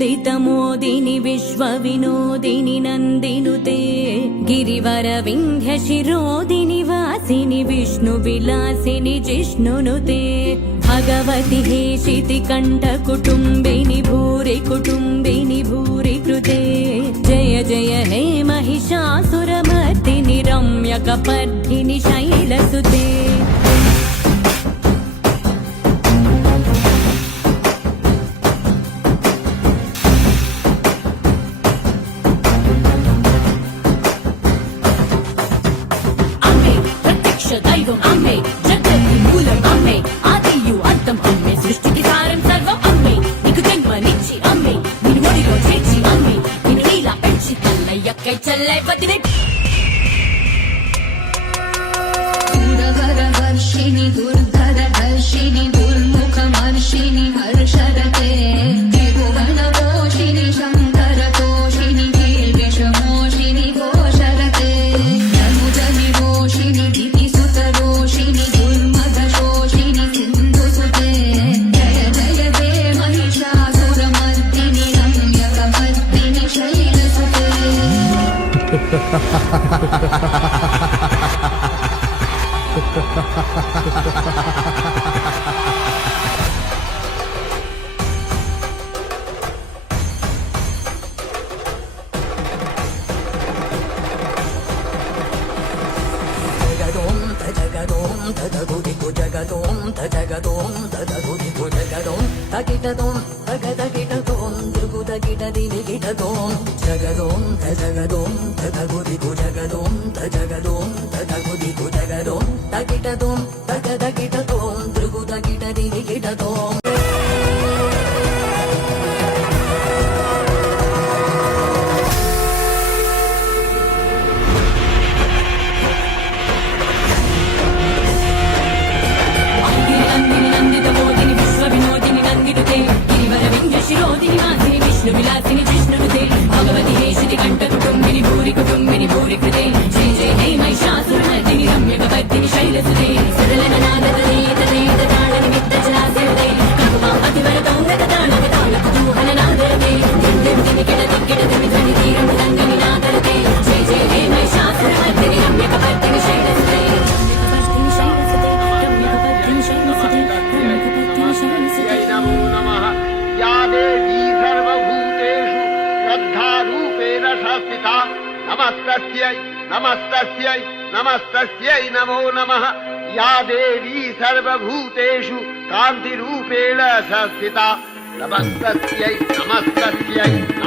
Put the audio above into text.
वन्दितमोदिनि विश्वविनोदिनि नन्दिनुते गिरिवरविन्ध्यशिरोदिनि वासिनि विष्णुविलासिनि जिष्णुनुते भगवति हेशिति कण्ठकुटुम्बिनि भूरि कुटुम्बिनि भूरि कृते जय जय हे महिषासुरमर्दिनि रम्यकपर्दिनि शैलसुते दैवं अम्मे जगति मूलम अम्मे आदियु अंतम अम्मे सृष्टिकी सारं सर्वं अम्मे निकु जन्मनिच्చి अम्मे निनु ఒడిలో చేర్చి अम्मे నిన్ను ఇలా పెంచి కన్నయ్యకై చెల్లై వదిలే दूरवरवर्षिणि दुर्धरदर्शिनि दुर्मुखमर्षिणि हर्षरते त्रिभुवनपोषिणि शङ्करतोषिणि गिरिविषमोषिणि घोषरते धनुजनिरोषिणि दितिसुतरोषिणि दुर्मदशोषिणि सिन्धुसुते जय जय हे महिषासुरमर्दिनि रम्यकपर्दिनि शैलसुते జగదోం తగగుదికు జగదోం తగదోం తగగుదికు జగదోం తగిటదోం తగదగిటదోం దుగుదగిట దిగిటదోం జగదోం తగగుదికు జగదోం తగగుదికు జగదోం తగిటదోం తగదగిటదోం దుగుదగిట దిగిటదోం विलासिनि जिष्णुनुते भगवति हेशिति कण्ठकुटुम्बिनि भूरि कुटुम्बिनि भूरि कृते जय जय हे महिषासुरमर्दिनि रम्यकपर्दिनि शैलसुते सरलननादतनेतनेतताळनिमित्तजलासिरते ककुमां अतिवरतौङ्गताळगतालकुतूहलनादरते दिग्दिमिकिटदिग्गिटदिमिध्वनिधीरमृदङ्गनिनादरते जय जय हे महिषासुरमर्दिनि रम्यकपर्दिनि शैलसुते नमस्तस्यै नमस्तस्यै नमस्तस्यै नमो नमः या देवी सर्वभूतेषु कान्तिरूपेण संस्थिता नमस्तस्यै नमस्तस्यै